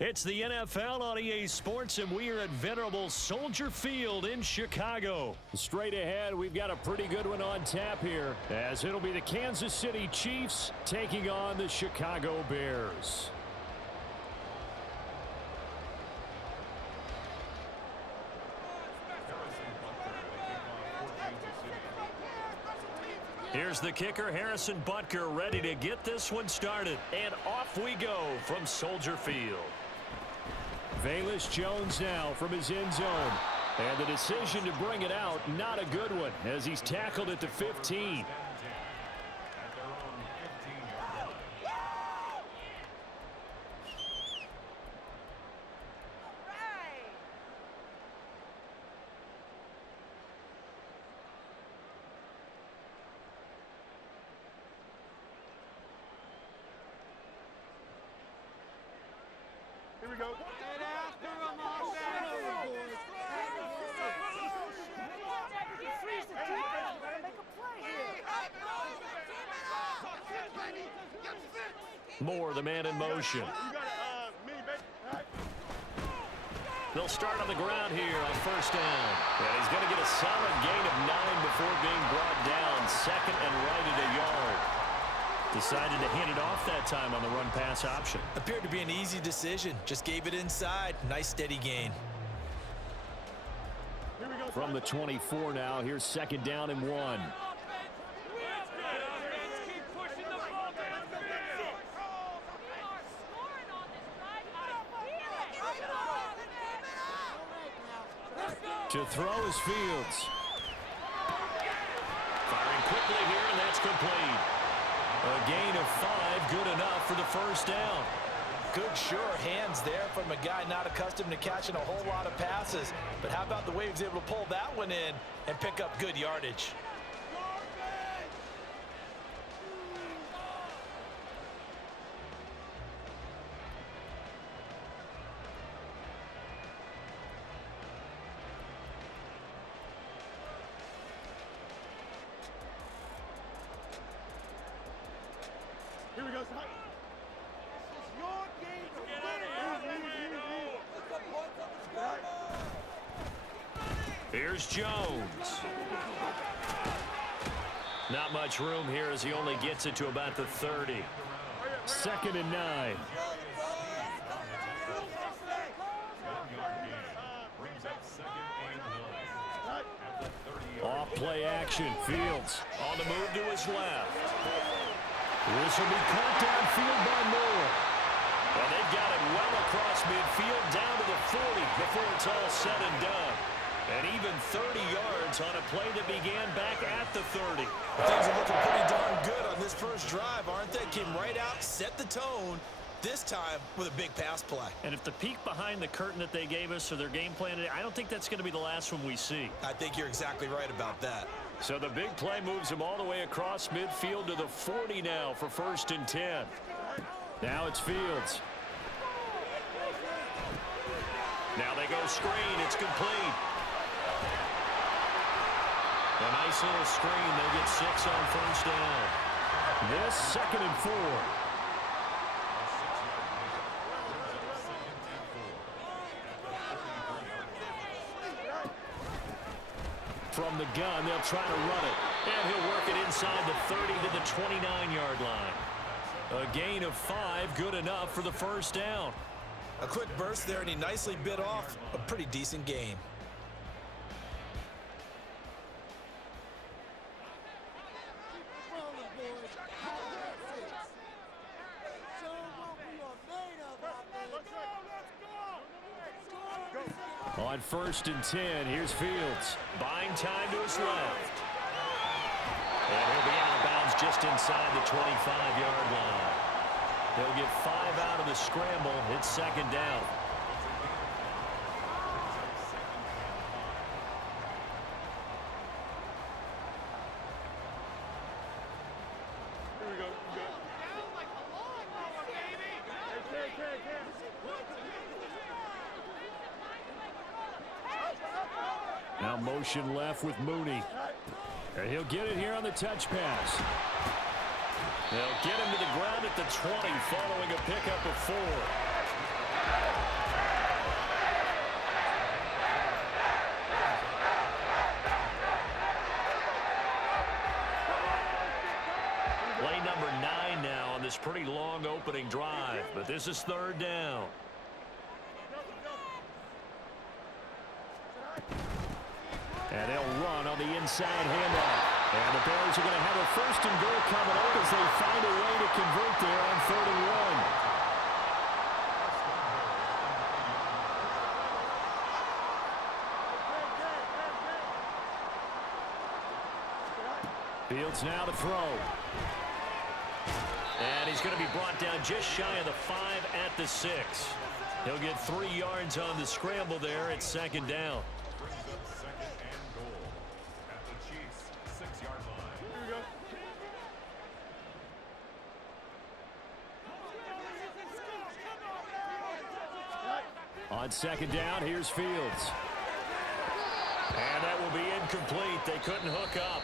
It's the NFL on EA Sports, and we are at venerable Soldier Field in Chicago. Straight ahead, we've got a pretty good one on tap here, as it'll be the Kansas City Chiefs taking on the Chicago Bears. Here's the kicker, Harrison Butker, ready to get this one started. And off we go from Soldier Field. Velus Jones now from his end zone. And the decision to bring it out, not a good one, as he's tackled at the 15. Here we go. Moore, the man in motion. They'll start on the ground here on first down. And he's going to get a solid gain of 9 before being brought down. Second and right at a yard. Decided to hand it off that time on the run-pass option. Appeared to be an easy decision. Just gave it inside. Nice steady gain. From the 24 now, here's second down and 1. To throw is Fields. Firing quickly here, and that's complete. A gain of 5, good enough for the first down. Good, sure hands there from a guy not accustomed to catching a whole lot of passes. But how about the way he was able to pull that one in and pick up good yardage? Here we go. It's your game to win. Here's Jones. Not much room here as he only gets it to about the 30. Second and 9. Off play action. Fields on the move to his left. This will be caught downfield by Moore. And they've got it well across midfield down to the 40 before it's all said and done. And even 30 yards on a play that began back at the 30. Things are looking pretty darn good on this first drive, aren't they? Came right out, set the tone, this time with a big pass play. And if the peek behind the curtain that they gave us or their game plan today, I don't think that's going to be the last one we see. I think you're exactly right about that. So the big play moves him all the way across midfield to the 40 now for first and 10. Now it's Fields. Now they go screen. It's complete. A nice little screen. They get 6 on first down. This second and 4. From the gun, they'll try to run it. And he'll work it inside the 30 to the 29-yard line. A gain of 5, good enough for the first down. A quick burst there, and he nicely bit off a pretty decent gain. On first and 10, here's Fields. Buying time to his left. And he'll be out of bounds just inside the 25-yard line. He'll get 5 out of the scramble. It's second down. Here we go. Now motion left with Mooney. And he'll get it here on the touch pass. They'll get him to the ground at the 20 following a pickup of 4. Pretty long opening drive, but this is third down. And they'll run on the inside handoff. And the Bears are going to have a first and goal coming up as they find a way to convert there on 3rd and 1. Fields now to throw. And he's going to be brought down just shy of the 5 at the 6. He'll get 3 yards on the scramble there at 2nd down. On 2nd down, here's Fields. And that will be incomplete. They couldn't hook up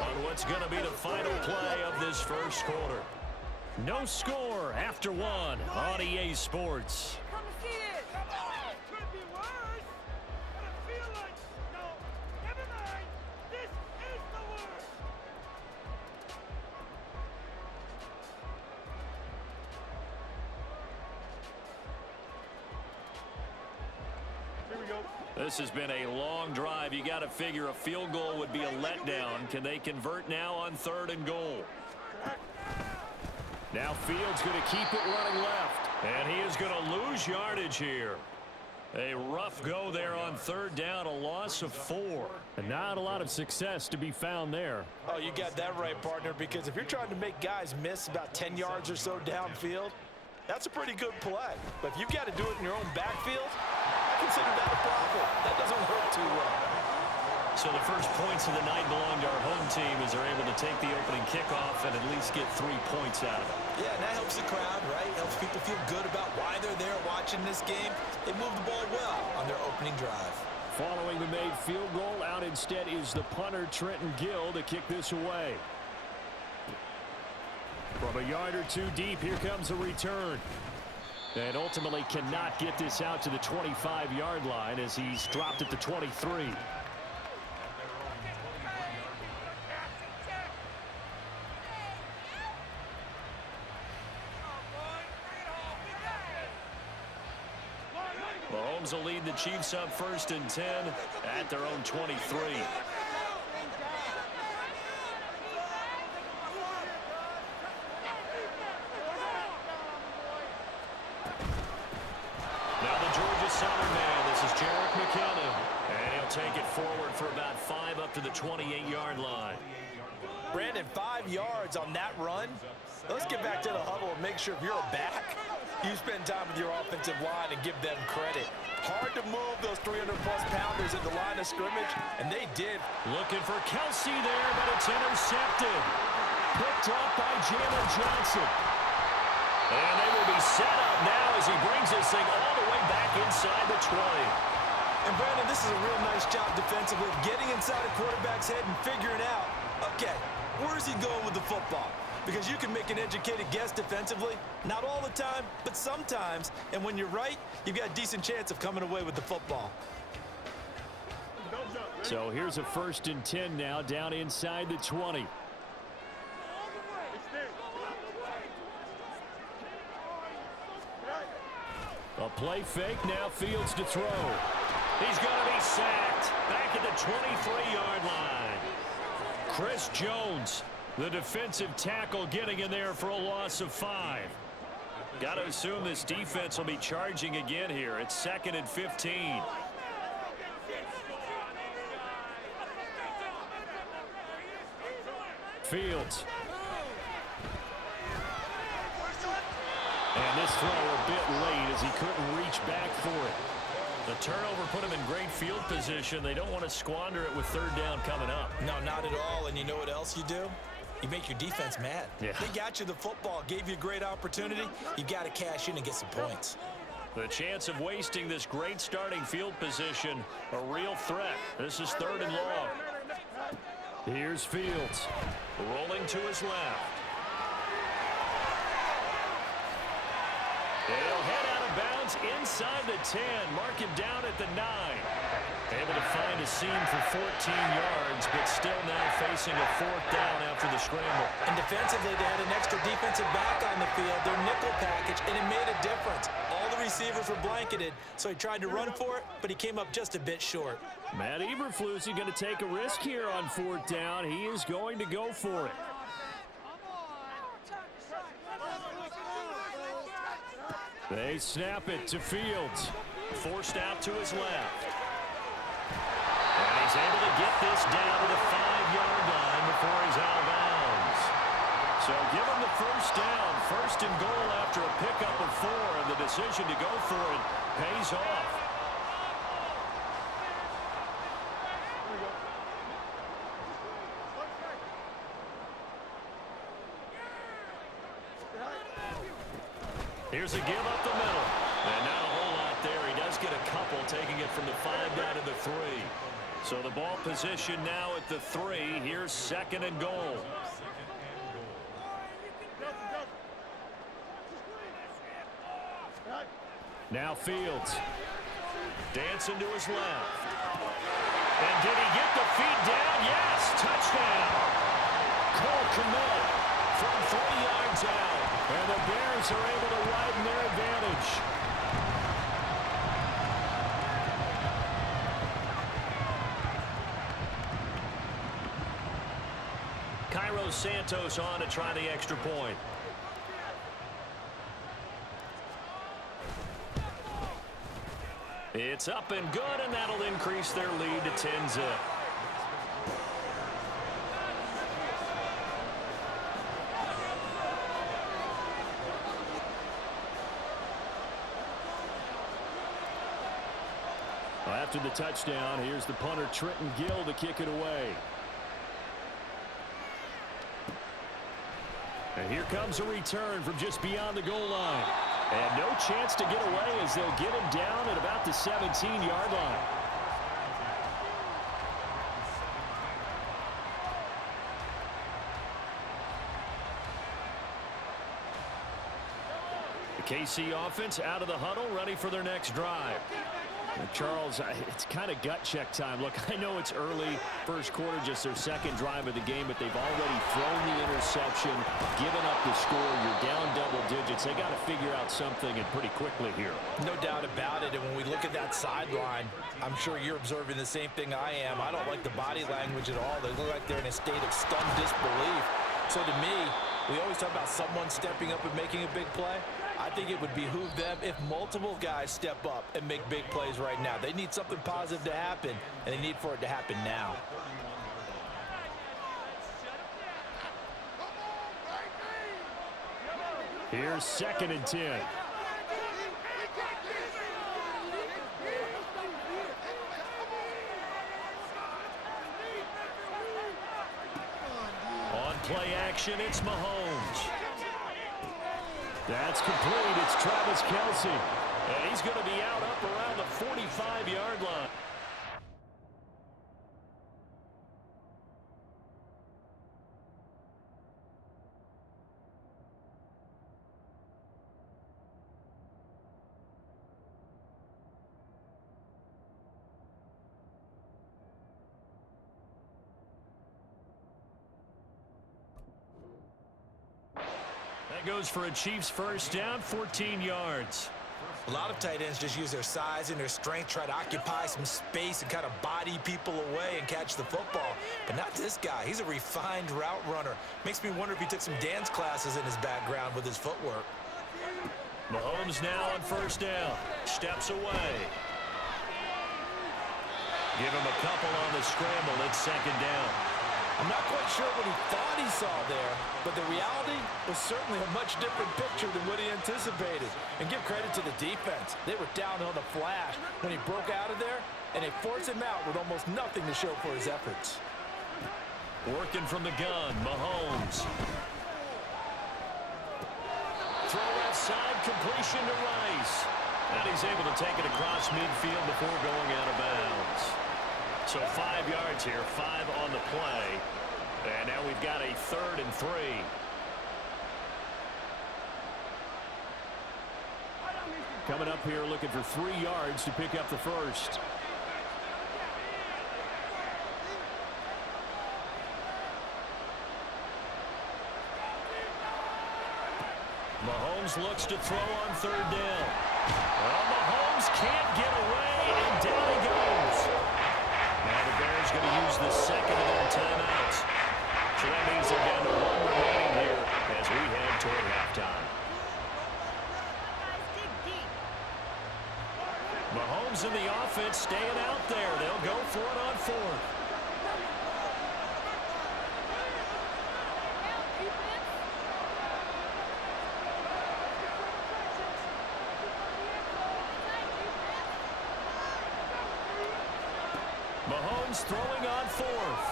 on what's going to be the final play of this first quarter. No score after 1 on EA Sports. This has been a long drive. You got to figure a field goal would be a letdown. Can they convert now on 3rd and goal? Now Fields going to keep it running left. And he is going to lose yardage here. A rough go there on 3rd down, a loss of 4. And not a lot of success to be found there. Oh, you got that right, partner, because if you're trying to make guys miss about 10 yards or so downfield, that's a pretty good play. But if you've got to do it in your own backfield, I consider that a problem. That doesn't work too well. So the first points of the night belong to our home team as they're able to take the opening kickoff and at least get 3 points out of it. Yeah, and that helps the crowd, right? Helps people feel good about why they're there watching this game. They moved the ball well on their opening drive. Following the made field goal, out instead is the punter, Trenton Gill, to kick this away. From a yard or 2 deep, here comes a return. And ultimately cannot get this out to the 25-yard line as he's dropped at the 23. Mahomes will lead the Chiefs up 1st and 10 at their own 23. Take it forward for about 5 up to the 28-yard line. Brandon, 5 yards on that run. Let's get back to the huddle and make sure if you're a back, you spend time with your offensive line and give them credit. Hard to move those 300-plus pounders at the line of scrimmage, and they did. Looking for Kelsey there, but it's intercepted. Picked up by Jalen Johnson. And they will be set up now as he brings this thing all the way back inside the 20. And, Brandon, this is a real nice job defensively of getting inside a quarterback's head and figuring out, okay, where's he going with the football? Because you can make an educated guess defensively, not all the time, but sometimes. And when you're right, you've got a decent chance of coming away with the football. So here's a 1st and 10 now, down inside the 20. A play fake, now Fields to throw. He's going to be sacked back at the 23-yard line. Chris Jones, the defensive tackle, getting in there for a loss of 5. Got to assume this defense will be charging again here. It's 2nd and 15. Fields. And this throw a bit late as he couldn't reach back for it. The turnover put him in great field position. They don't want to squander it with 3rd down coming up. No, not at all. And you know what else you do? You make your defense mad. Yeah. They got you the football, gave you a great opportunity. You got to cash in and get some points. The chance of wasting this great starting field position, a real threat. This is 3rd and long. Here's Fields, rolling to his left. He'll head out of of bounds inside the 10. Mark him down at the 9. Able to find a seam for 14 yards, but still now facing a 4th down after the scramble. And defensively, they had an extra defensive back on the field, their nickel package, and it made a difference. All the receivers were blanketed, so he tried to run for it, but he came up just a bit short. Matt Eberflus is going to take a risk here on 4th down. He is going to go for it. They snap it to Fields. Forced out to his left. And he's able to get this down to the 5-yard line before he's out of bounds. So give him the first down. 1st and goal after a pickup of 4. And the decision to go for it pays off. Here's a give up the middle. And not a whole lot there. He does get a couple, taking it from the 5 down to the 3. So the ball position now at the 3. Here's 2nd and goal. Now Fields. Dancing to his left. And did he get the feet down? Yes, touchdown. Cole Kmet from 3 yards out. And the Bears are able to widen their advantage. Cairo Santos on to try the extra point. It's up and good, and that'll increase their lead to 10-zip. After the touchdown, here's the punter Trenton Gill to kick it away. And here comes a return from just beyond the goal line. And no chance to get away as they'll get him down at about the 17-yard line. The KC offense out of the huddle, ready for their next drive. Charles, it's kind of gut check time. Look, I know it's early, first quarter, just their 2nd drive of the game, but they've already thrown the interception, given up the score. You're down double digits. They got to figure out something, and pretty quickly here. No doubt about it, and when we look at that sideline, I'm sure you're observing the same thing I am. I don't like the body language at all. They look like they're in a state of stunned disbelief. So to me, we always talk about someone stepping up and making a big play. I think it would behoove them if multiple guys step up and make big plays right now. They need something positive to happen, and they need for it to happen now. Here's 2nd and 10. On play action, it's Mahomes. That's complete. It's Travis Kelce. And he's going to be out up around the 45-yard line. Goes for a Chiefs first down, 14 yards. A lot of tight ends just use their size and their strength, try to occupy some space and kind of body people away and catch the football. But not this guy. He's a refined route runner. Makes me wonder if he took some dance classes in his background with his footwork. Mahomes now on first down. Steps away. Give him a couple on the scramble. It's 2nd down. I'm not quite sure what he thought he saw there, but the reality was certainly a much different picture than what he anticipated. And give credit to the defense. They were down on the flash when he broke out of there, and they forced him out with almost nothing to show for his efforts. Working from the gun, Mahomes. Throw left side, completion to Rice. And he's able to take it across midfield before going out of bounds. So 5 yards here, 5 on the play. And now we've got a 3rd and 3. Coming up here looking for 3 yards to pick up the first. Mahomes looks to throw on 3rd down. Well, Mahomes can't get away, and down he goes. Now the Bears going to use the second of their timeouts. So that means they're down to 1 remaining here as we head toward halftime. Mahomes and the offense staying out there. They'll go for it on 4th. Mahomes throwing on 4th.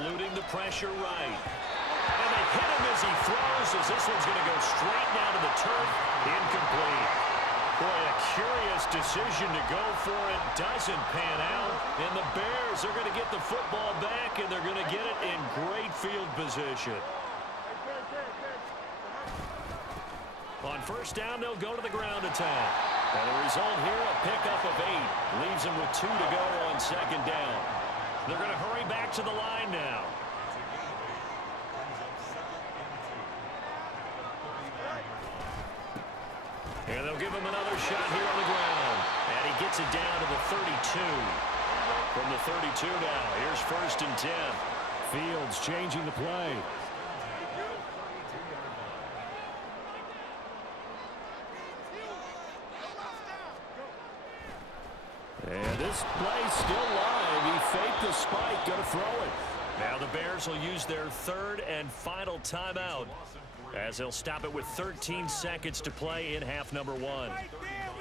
Eluding the pressure right. And they hit him as he throws, as this one's going to go straight down to the turf. Incomplete. Boy, a curious decision to go for it. Doesn't pan out. And the Bears are going to get the football back, and they're going to get it in great field position. On 1st down, they'll go to the ground attack. And the result here, a pickup of 8. Leaves them with 2 to go on 2nd down. They're going to hurry back to the line now. And they'll give him another shot here on the ground. And he gets it down to the 32. From the 32 now, here's 1st and 10. Fields changing the play. And this play's still live. He faked the spike, going to throw it. Now the Bears will use their 3rd and final timeout, as they'll stop it with 13 seconds to play in half number 1.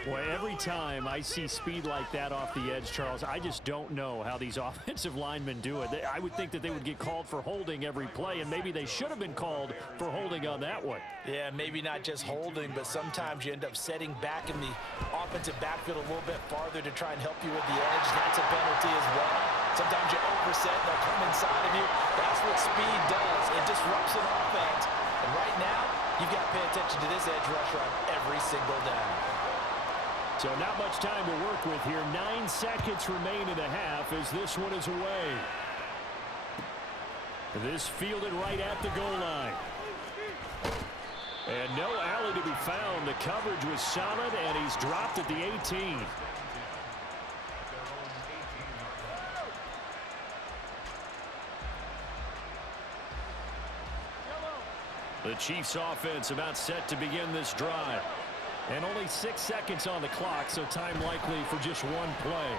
Boy, every time I see speed like that off the edge, Charles, I just don't know how these offensive linemen do it. I would think that they would get called for holding every play, and maybe they should have been called for holding on that one. Yeah, maybe not just holding, but sometimes you end up setting back in the offensive backfield a little bit farther to try and help you with the edge. That's a penalty as well. Sometimes you overset, they'll come inside of you. That's what speed does. It disrupts an offense. And right now, you've got to pay attention to this edge rusher on every single down. So not much time to work with here. 9 seconds remain in the half as this one is away. This fielded right at the goal line. And no alley to be found. The coverage was solid, and he's dropped at the 18. The Chiefs offense about set to begin this drive. And only 6 seconds on the clock, so time likely for just 1 play.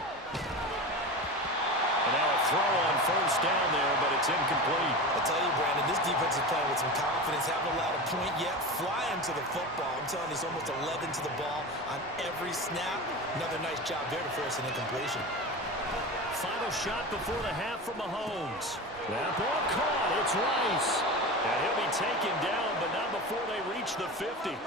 And now a throw on 1st down there, but it's incomplete. I tell you, Brandon, this defense is playing with some confidence. Haven't allowed a point yet. Flying to the football. I'm telling you, it's almost 11 to the ball on every snap. Another nice job there to force an incompletion. Final shot before the half from Mahomes. That ball caught. It's Rice. And he'll be taken down, but not before they reach the 50.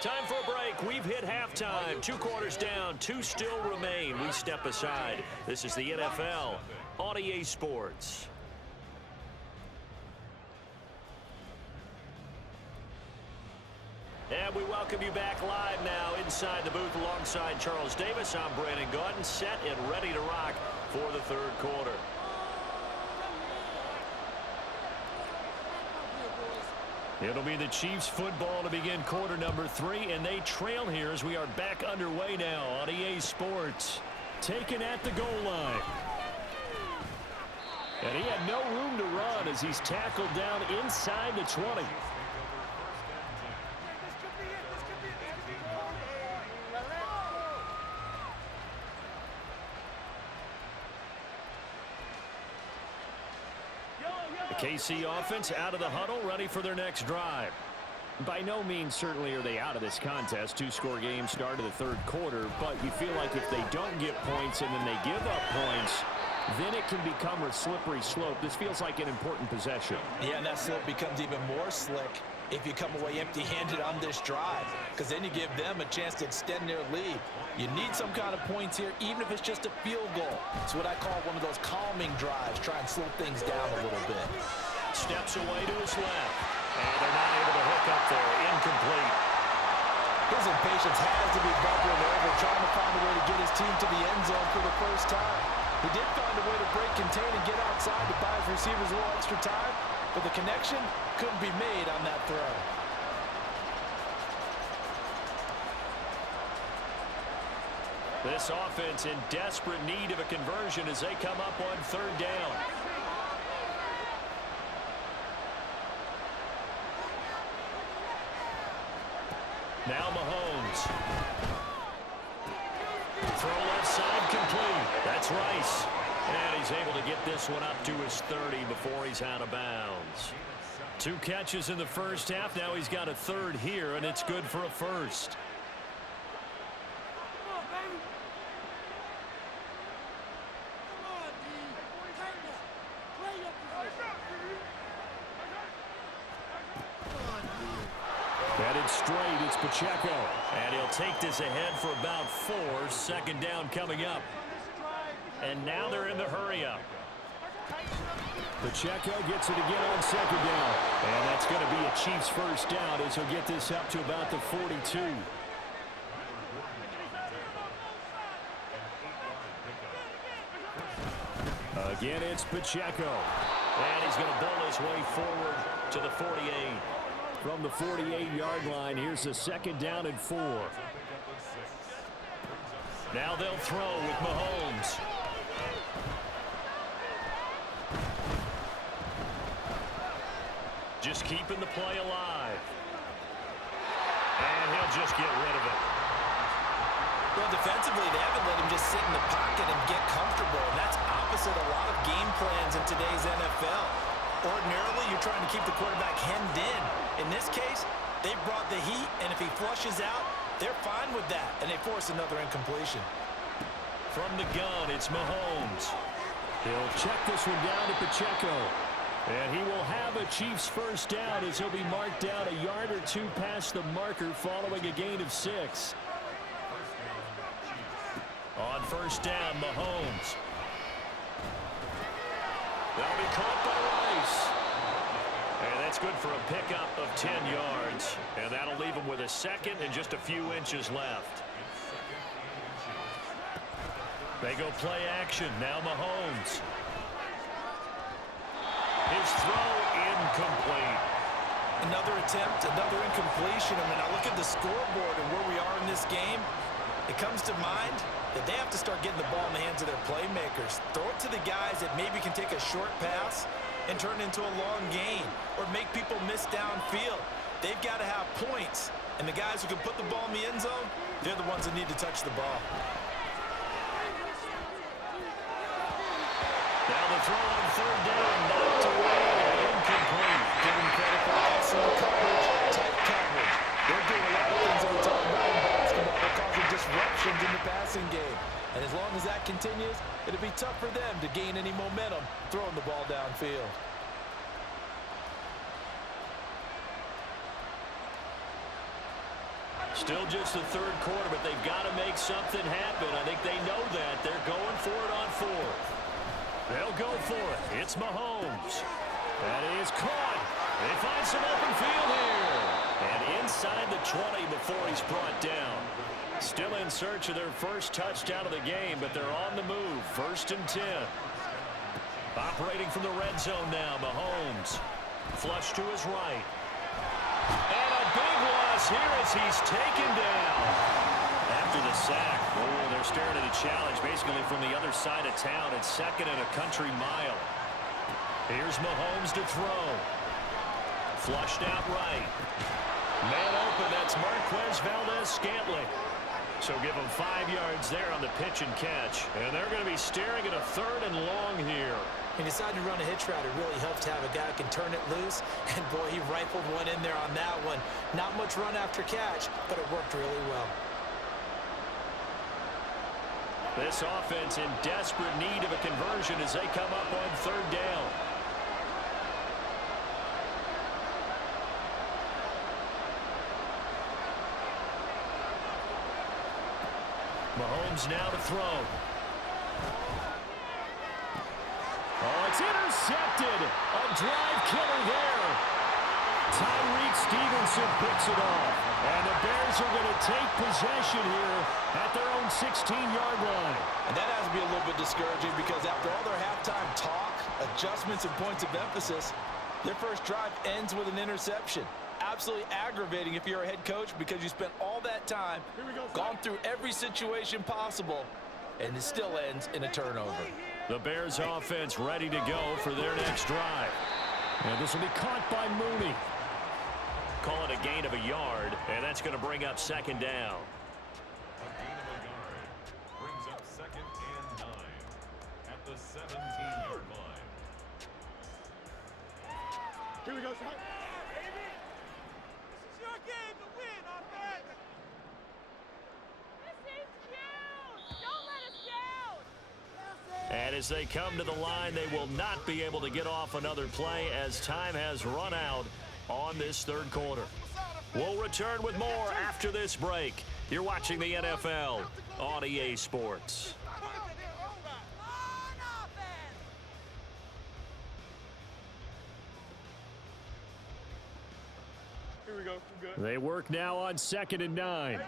Time for a break. We've hit halftime. 2 quarters down. 2 still remain. We step aside. This is the NFL on EA Sports. And we welcome you back live now inside the booth alongside Charles Davis. I'm Brandon Gaudin, set and ready to rock for the 3rd quarter. It'll be the Chiefs football to begin quarter number 3, and they trail here as we are back underway now on EA Sports. Taken at the goal line. And he had no room to run as he's tackled down inside the 20. The KC offense out of the huddle, ready for their next drive. By no means certainly are they out of this contest. 2-score game start of the 3rd quarter, but you feel like if they don't get points and then they give up points, then it can become a slippery slope. This feels like an important possession. Yeah, and that slope becomes even more slick if you come away empty-handed on this drive, because then you give them a chance to extend their lead. You need some kind of points here, even if it's just a field goal. It's what I call one of those calming drives. Try and slow things down a little bit. Steps away to his left, and they're not able to hook up there, incomplete. His impatience has to be bubbling over, trying to find a way to get his team to the end zone for the first time. He did find a way to break contain and get outside to buy his receivers a little extra time, but the connection couldn't be made on that throw. This offense in desperate need of a conversion as they come up on third down. Now Mahomes. Throw left side complete. That's Rice. And he's able to get this one up to his 30 before he's out of bounds. 2 catches in the first half. Now he's got a third here, and it's good for a first. Headed straight, it's Pacheco. And he'll take this ahead for about 4. Second down coming up. And now they're in the hurry-up. Pacheco gets it again on second down. And that's going to be a Chiefs first down as he'll get this up to about the 42. Again, it's Pacheco. And he's going to bowl his way forward to the 48. From the 48-yard line, here's a second down and 4. Now they'll throw with Mahomes. Just keeping the play alive. And he'll just get rid of it. Well, defensively, they haven't let him just sit in the pocket and get comfortable. And that's opposite a lot of game plans in today's NFL. Ordinarily, you're trying to keep the quarterback hemmed in. In this case, they brought the heat, and if he flushes out, they're fine with that, and they force another incompletion. From the gun, it's Mahomes. He'll check this one down to Pacheco. And he will have a Chiefs first down as he'll be marked down a yard or 2 past the marker following a gain of 6. On first down, Mahomes. That'll be caught by Rice. And that's good for a pickup of 10 yards. And that'll leave him with a second and just a few inches left. They go play action. Now Mahomes. His throw incomplete. Another attempt, another incompletion. I mean, I look at the scoreboard and where we are in this game. It comes to mind that they have to start getting the ball in the hands of their playmakers. Throw it to the guys that maybe can take a short pass and turn it into a long gain or make people miss downfield. They've got to have points. And the guys who can put the ball in the end zone, they're the ones that need to touch the ball. Now the throw on third down, knocked away and incomplete. Give them credit for excellent coverage, tight coverage. They're doing a lot of things that we talk about in basketball. They're causing disruptions in the passing game. And as long as that continues, it'll be tough for them to gain any momentum throwing the ball downfield. Still just the third quarter, but they've got to make something happen. I think they know that. They're going for it on fourth. They'll go for it. It's Mahomes. That is caught. They find some open field here. And inside the 20 before he's brought down. Still in search of their first touchdown of the game, but they're on the move. 1st and 10. Operating from the red zone now, Mahomes. Flush to his right. And a big loss here as he's taken down. After the sack, oh, they're staring at a challenge basically from the other side of town. It's 2nd and a country mile. Here's Mahomes to throw. Flushed out right. Man open, that's Marquez Valdez-Scantling. So give them 5 yards there on the pitch and catch. And they're going to be staring at a 3rd and long here. He decided to run a hitch route. It really helped to have a guy who can turn it loose. And, boy, he rifled one in there on that one. Not much run after catch, but it worked really well. This offense in desperate need of a conversion as they come up on 3rd down. Mahomes now to throw. Oh, it's intercepted. A drive killer there. Tyreek Stevenson picks it off. And the Bears are going to take possession here at their own 16-yard line. And that has to be a little bit discouraging because after all their halftime talk, adjustments, and points of emphasis, their first drive ends with an interception. Absolutely aggravating if you're a head coach because you spent all that time, gone through every situation possible, and it still ends in a turnover. The Bears offense ready to go for their next drive. And this will be caught by Mooney. Call it a gain of a yard, and that's going to bring up second down. A gain of a yard brings up 2nd and 9 at the 17-yard line. Here we go, son. Baby, this is your game to win, offense. This is huge. Don't let us down. And as they come to the line, they will not be able to get off another play as time has run out on this third quarter. We'll return with more after this break. You're watching the NFL on EA Sports. Here we go. We're good. They work now on 2nd and 9.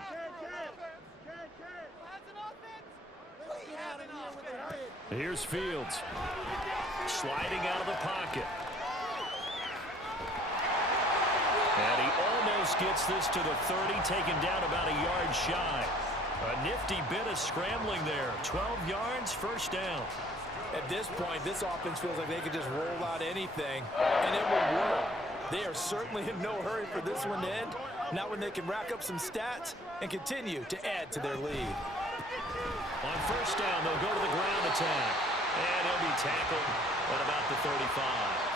Here's Fields. Sliding out of the pocket. And he almost gets this to the 30, taken down about a yard shy. A nifty bit of scrambling there. 12 yards, first down. At this point, this offense feels like they could just roll out anything, and it will work. They are certainly in no hurry for this one to end. Not when they can rack up some stats and continue to add to their lead. On first down, they'll go to the ground attack. And he'll be tackled at about the 35.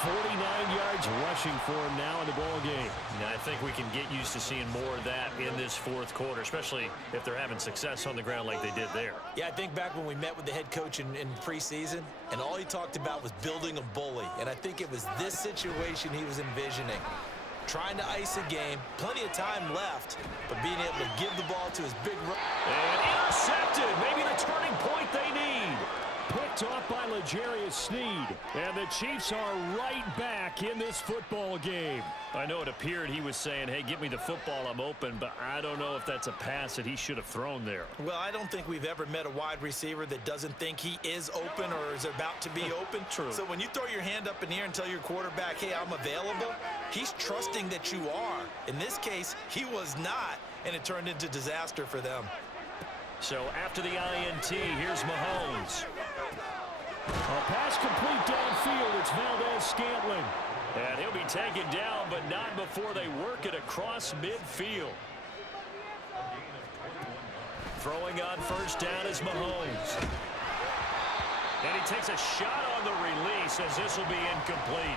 49 yards rushing for him now in the ball game. Now, I think we can get used to seeing more of that in this fourth quarter, especially if they're having success on the ground like they did there. Yeah, I think back when we met with the head coach in preseason, and all he talked about was building a bully. And I think it was this situation he was envisioning. Trying to ice a game, plenty of time left, but being able to give the ball to his big run. And intercepted, maybe the turning point they need. Picked off by L'Jarius Sneed. And the Chiefs are right back in this football game. I know it appeared he was saying, hey, give me the football, I'm open, but I don't know if that's a pass that he should have thrown there. Well, I don't think we've ever met a wide receiver that doesn't think he is open or is about to be open. True. So when you throw your hand up in the air and tell your quarterback, hey, I'm available, he's trusting that you are. In this case, he was not, and it turned into disaster for them. So after the INT, here's Mahomes. A pass complete downfield. It's Valdez-Scantling. And he'll be taken down, but not before they work it across midfield. Throwing on first down is Mahomes. And he takes a shot on the release as this will be incomplete.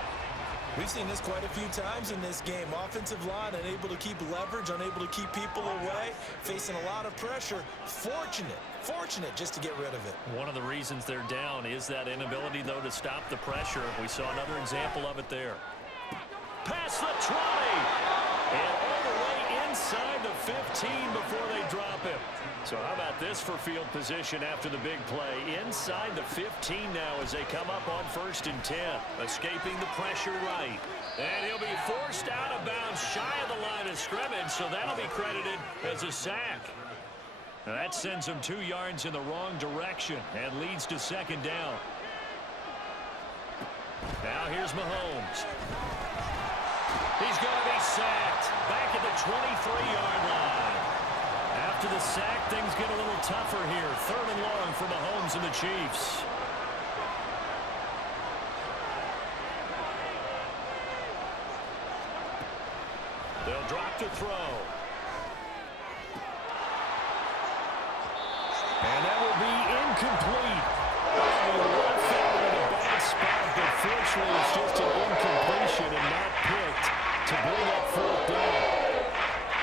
We've seen this quite a few times in this game. Offensive line unable to keep leverage, unable to keep people away, facing a lot of pressure. Fortunate just to get rid of it. One of the reasons they're down is that inability, though, to stop the pressure. We saw another example of it there. Past the 20. And all the way inside the 15 before they drop him. So how about this for field position after the big play? Inside the 15 now as they come up on 1st and 10. Escaping the pressure right. And he'll be forced out of bounds shy of the line of scrimmage, so that'll be credited as a sack. Now that sends him 2 yards in the wrong direction and leads to second down. Now here's Mahomes. He's going to be sacked back at the 23-yard line. After the sack, things get a little tougher here. 3rd and long for Mahomes and the Chiefs. They'll drop to throw. And that will be incomplete. One foul in a bad spot, but fortunately it's just an incompletion and not picked to bring up 4th down.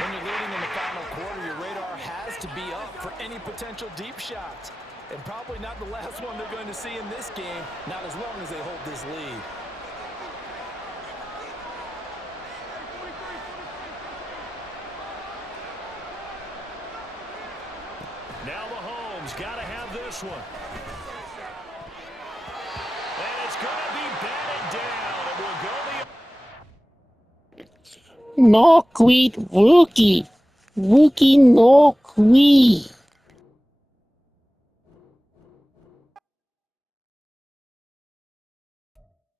When you're leading in the final quarter, your radar has to be up for any potential deep shots. And probably not the last one they're going to see in this game, not as long as they hold this lead. Now Mahomes got to have this one. And it's going to be batted down. It will go the... No quit rookie. Rookie no quit.